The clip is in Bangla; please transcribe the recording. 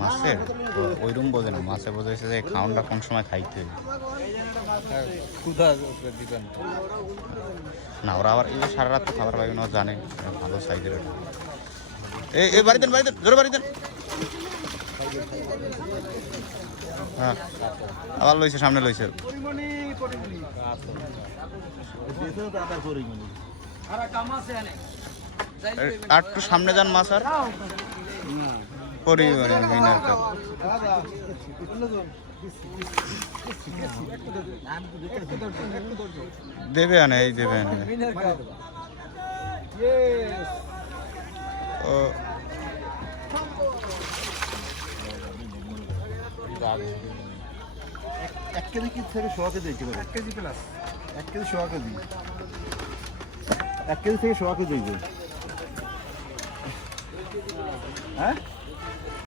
মাছের ওইরকম বোঝে না, মাছে বোঝাইছে যে খাওয়ানটা কোন সময় খাইতে হবে না। ওরা আবার এই সারা রাত খাবার পাইবে না, জানে ভালো সাইজের। এই বাড়ি দেন, জোরে বাড়ি দেন। হ্যাঁ আবার লইছে, সামনে লইছে। আর একটু সামনে যান মাছ আর দেবে আনে, এই দেবে আনে। ও এক কেজি কি থেকে 100 কেজি দিতে পারে? 1 KG plus 1 KG 100 KG, 1 KG থেকে 100 কেজি দিতে। হ্যাঁ